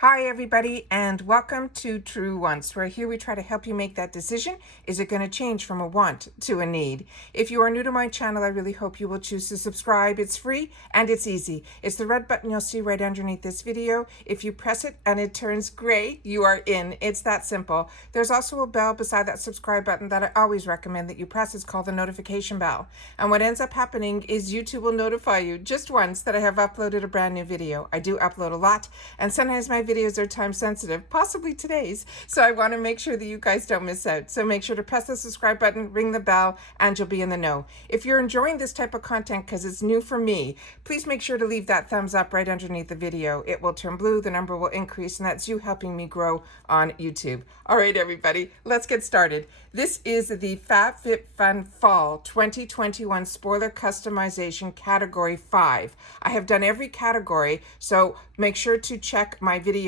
Hi everybody, and welcome to True Wants, where here we try to help you make that decision. Is it going to change from a want to a need? If you are new to my channel, I really hope you will choose to subscribe. It's free and it's easy. It's the red button you'll see right underneath this video. If you press it and it turns gray, you are in. It's that simple. There's also a bell beside that subscribe button that I always recommend that you press. It's called the notification bell. And what ends up happening is YouTube will notify you just once that I have uploaded a brand new video. I do upload a lot, and sometimes my videos are time sensitive, possibly today's, so I want to make sure that you guys don't miss out. So make sure to press the subscribe button, ring the bell, and you'll be in the know. If you're enjoying this type of content because it's new for me, please make sure to leave that thumbs up right underneath the video. It will turn blue, the number will increase, and that's you helping me grow on YouTube. All right, everybody, let's get started. This is the FabFitFun Fall 2021 Spoiler Customization Category 5. I have done every category, so make sure to check my videos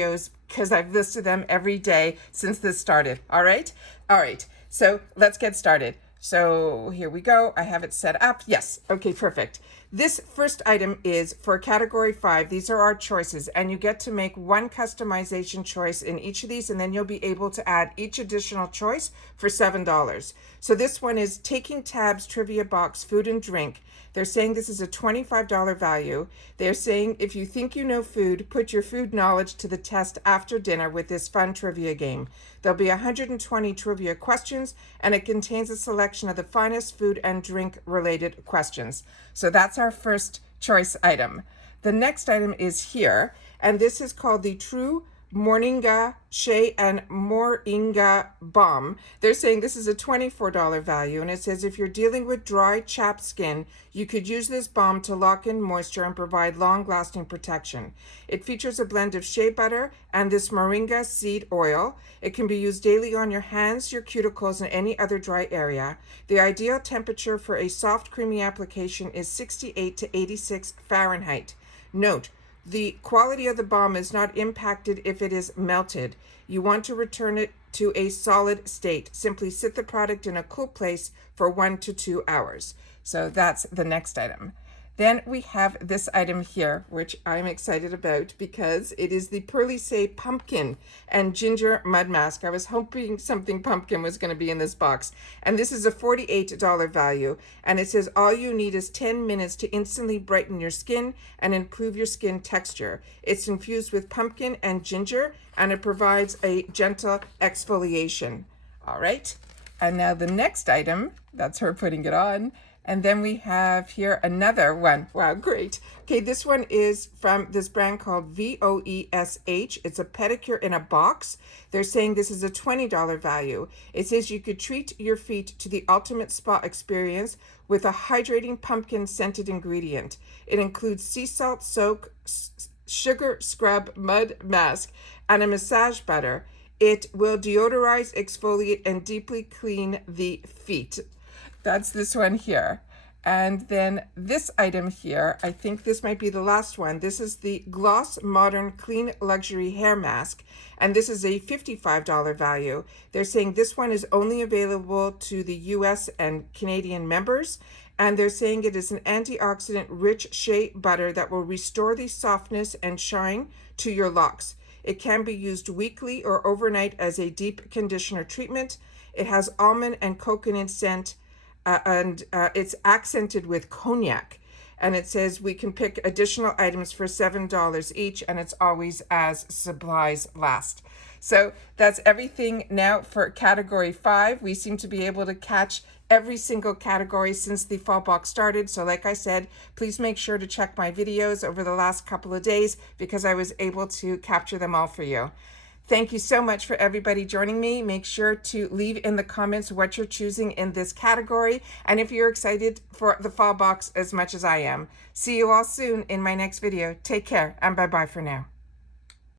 because I've listed them every day since this started. All right, so let's get started. So here we go. I have it set up. Yes. Okay, perfect. This first item is for category 5. These are our choices, and you get to make one customization choice in each of these, and then you'll be able to add each additional choice for $7. So this one is Taking Tabs Trivia Box Food and Drink. They're saying this is a $25 value. They're saying if you think you know food, put your food knowledge to the test after dinner with this fun trivia game. There'll be 120 trivia questions, and it contains a selection of the finest food and drink related questions. So that's our first choice item. The next item is here, and this is called the True Moringa Shea and Moringa Balm. They're saying this is a $24 value, and it says if you're dealing with dry, chapped skin, you could use this balm to lock in moisture and provide long-lasting protection. It features a blend of shea butter and this moringa seed oil. It can be used daily on your hands, your cuticles, and any other dry area. The ideal temperature for a soft, creamy application is 68 to 86 Fahrenheit. Note, the quality of the balm is not impacted if it is melted. You want to return it to a solid state. Simply sit the product in a cool place for 1 to 2 hours. So that's the next item. Then we have this item here, which I'm excited about because it is the Pearly Say Pumpkin and Ginger Mud Mask. I was hoping something pumpkin was going to be in this box. And this is a $48 value. And it says all you need is 10 minutes to instantly brighten your skin and improve your skin texture. It's infused with pumpkin and ginger, and it provides a gentle exfoliation. All right. And now the next item, that's her putting it on. And then we have here another one. Wow, great. Okay, this one is from this brand called VOESH. It's a pedicure in a box. They're saying this is a $20 value. It says you could treat your feet to the ultimate spa experience with a hydrating pumpkin scented ingredient. It includes sea salt soak, sugar scrub, mud mask, and a massage butter. It will deodorize, exfoliate, and deeply clean the feet. That's this one here. And then this item here, I think this might be the last one. This is the Gloss Modern Clean Luxury Hair Mask. And this is a $55 value. They're saying this one is only available to the US and Canadian members. And they're saying it is an antioxidant rich shea butter that will restore the softness and shine to your locks. It can be used weekly or overnight as a deep conditioner treatment. It has almond and coconut scent. And it's accented with cognac, and it says we can pick additional items for $7 each, and it's always as supplies last. So that's everything now for category 5. We seem to be able to catch every single category since the fall box started. So like I said, please make sure to check my videos over the last couple of days because I was able to capture them all for you. Thank you so much for everybody joining me. Make sure to leave in the comments what you're choosing in this category, and if you're excited for the fall box as much as I am. See you all soon in my next video. Take care, and bye-bye for now.